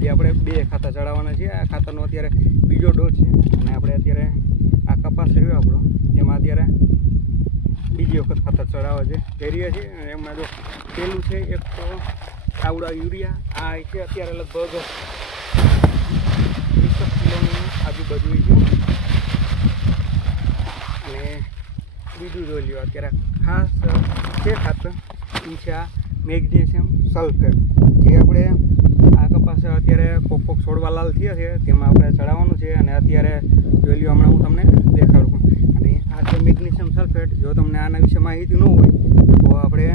છે આ ખાતરનો અત્યારે બીજો ડોઝ છે. અને આપણે અત્યારે આ કપાસ રહ્યો આપણો. તેમાં અત્યારે બીજી વખત ખાતર ચડાવવા છે. જઈ રહ્યા છીએ. અને એમાં જો પેલું છે, એક તો આવડા યુરિયા. આ છે અત્યારે લગભગ વીસ કિલોની આજુબાજુ છે. અને બીજું જોઈ લ્યો, અત્યારે ખાસ છે ખાતર એ છે આ મેગ્નેશિયમ સલ્ફેટ. જે આપણે કપાસ અત્યારે કોક કોક છોડવા લાલ થયા છે, તેમાં આપણે ચડાવવાનું છે અને અત્યારે જોઈ હમણાં હું તમને દેખાડું અને આ છે મેગ્નેશિયમ સલ્ફેટ, જો તમને આના વિશે માહિતી ન હોય, તો આપણે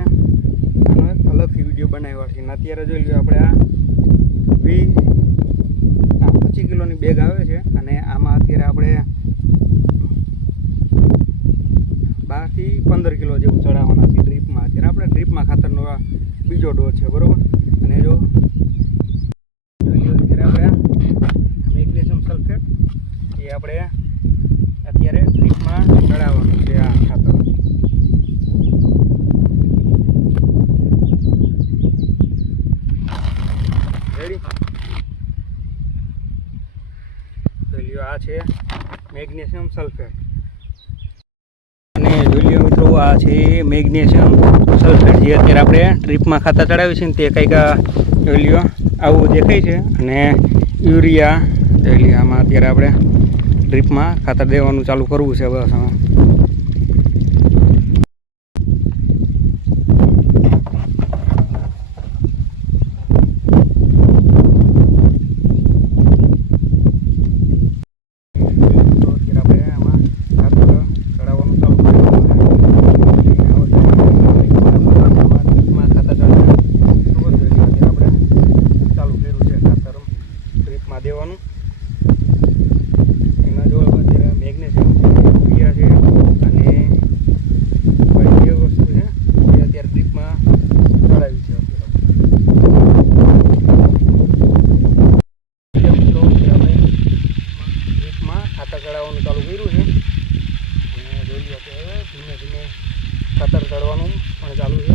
આનો એક અલગથી વીડિયો બનાવ્યો છે. અને અત્યારે જોઈ લ્યો આપણે આ વી પચીસ કિલોની બેગ આવે છે અને આમાં અત્યારે આપણે બારથી પંદર કિલો જેવું ચડાવવાના છે ડ્રીપમાં અત્યારે આપણે ડ્રીપમાં ખાતરનો બીજો ડોઝ છે, બરાબર? અને જો જોઈ લો અત્યારે આપણે મેગ્નેશિયમ સલ્ફેટ એ આપણે અત્યારે ટ્રીપમાં ચડાવવાનું છે આ ખાતર. રેડી આ છે મેગ્નેશિયમ સલ્ફેટ. અને જોઈ લ્યો મિત્રો, આ છે મેગ્નેશિયમ સલ્ફેટ જે અત્યારે આપણે ટ્રીપમાં ખાતા ચડાવીએ છીએ તે કંઈક જોઈ આવું દેખાય છે. અને યુરિયા જોઈ આમાં અત્યારે આપણે ડ્રીપમાં ખાતર દેવાનું ચાલુ કરવું છે બસ આમાં તો અત્યારે આપણે આમાં ખાતર ચડાવવાનું ચાલુ કર્યું છે. અને આવો છે. આમાં ડ્રીપમાં ખાતર ચડાવવાનું. બરોબર છે. એટલે અત્યારે આપણે ચાલુ કર્યું છે ખાતર ડ્રીપમાં દેવાનું એમાં જો અત્યારે મેગ્નેશિયમ છે યુરિયા છે અને બીજી જે વસ્તુ છે એ અત્યારે ડ્રીપમાં ચડાવી છે અત્યારે મિત્રો આપણે ડ્રીપમાં ખાતર ચડાવવાનું ચાલુ કર્યું છે અને જોઈ લો કે હવે ધીમે ધીમે ખાતર ચડવાનું ચાલુ છે.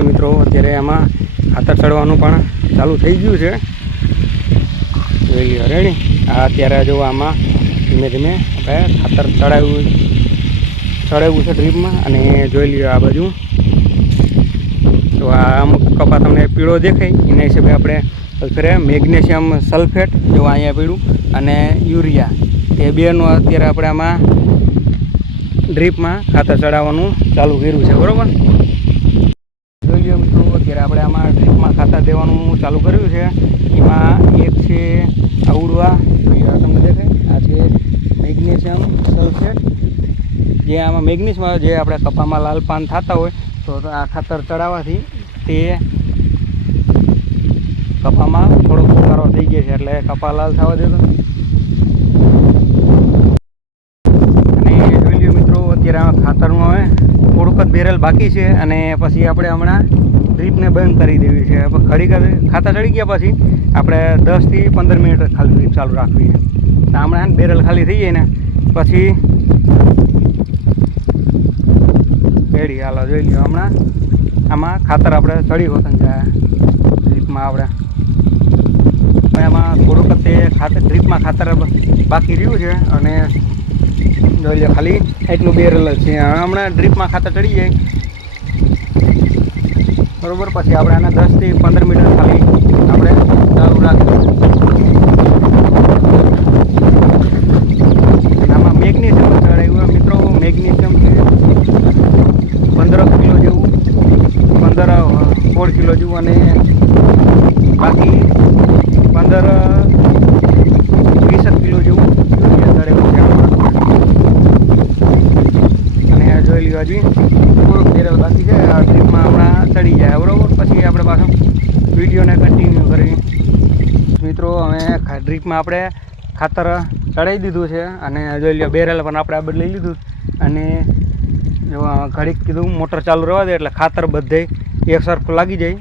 મિત્રો અત્યારે આમાં ખાતર ચડવાનું પણ ચાલુ થઈ ગયું છે. જોઈ લ્યો રેડી આ અત્યારે જો આમાં ધીમે ધીમે આપણે ખાતર ચડાવ્યું ચડાવ્યું છે ડ્રીપમાં અને જોઈ લ્યો આ બાજુ. તો આ અમુક કપા તમને પીળો દેખાય. એના હિસાબે આપણે ફરે મેગ્નેશિયમ સલ્ફેટ જો અહીંયા પીળું અને યુરિયા એ બેનું અત્યારે આપણે આમાં ડ્રીપમાં ખાતર ચડાવવાનું ચાલુ કર્યું છે. બરાબર? જોઈ લ્યો મિત્રો, અત્યારે આપણે આમાં ખાતર દેવાનું ચાલુ કર્યું છે. એમાં એક છે આવડવા. તમને દેખાય. આ છે મેગ્નેશિયમ સલ્ફેટ. જે આમાં મેગ્નેશિયમ જે આપણે કપામાં લાલ પાન થતા હોય, તો આ ખાતર ચડાવવાથી તે કપામાં થોડોક સુધારો થઈ ગયો છે. એટલે કપા લાલ થવા દેતો અને જોઈ લ્યો મિત્રો અત્યારે આમાં ખાતરનું હવે થોડુંક જ બેરલ બાકી છે અને પછી આપણે હમણાં ડ્રીપને બંધ કરી દેવી છે. હવે ઘડી ખાતર ચડી ગયા પછી આપણે દસથી પંદર મિનિટ ખાલી ડ્રીપ ચાલુ રાખવી છે. તો હમણાં બેરલ ખાલી થઈ જાય ને પછી પેઢી હાલો, જોઈ લ્યો હમણાં આમાં ખાતર આપણે ચડી હોતન જાય ડ્રીપમાં આપણે. એમાં થોડુંક તે ખાતર, ડ્રીપમાં ખાતર બાકી રહ્યું છે અને જોઈ લો ખાલી એટલું બેરલ જ છે. હમણાં ડ્રીપમાં ખાતર ચડી જાય. બરોબર, પછી આપણે આને દસથી પંદર મીટર ખાલી આપણે ચાલુ રાખીએ આમાં મેગ્નેશિયમ ચડાવ્યું મિત્રો, મેગ્નેશિયમ છે પંદર કિલો જેવું. પંદર સોળ કિલો જેવું. અને બાકી પંદર વીસ કિલો જેવું યુરિયા ચડાવ્યું છે આમાં. અને આ જોઈ લ્યો હજી થોડુંક બેરલ બાકી છે, આ ટ્રીપમાં હમણાં ચડી જાય, બરોબર? પછી આપણે પાછો વિડીયોને કન્ટિન્યુ કરી મિત્રો અમે ડ્રીપમાં આપણે ખાતર ચડાવી દીધું છે અને જોઈ લ્યો, બેરલ પણ આપણે આ બદલી લીધું. અને જો ઘડીક કીધું, મોટર ચાલુ રહેવા દે એટલે ખાતર બધે એક સરખું લાગી જાય.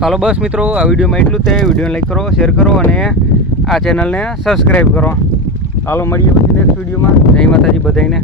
ચાલો બસ મિત્રો, આ વિડીયોમાં એટલું તે. વિડીયોને લાઈક કરો શેર કરો અને આ ચેનલને સબસ્ક્રાઈબ કરો. ચાલો મળીએ પછી નેક્સ્ટ વિડીયોમાં. જય માતાજી બધાને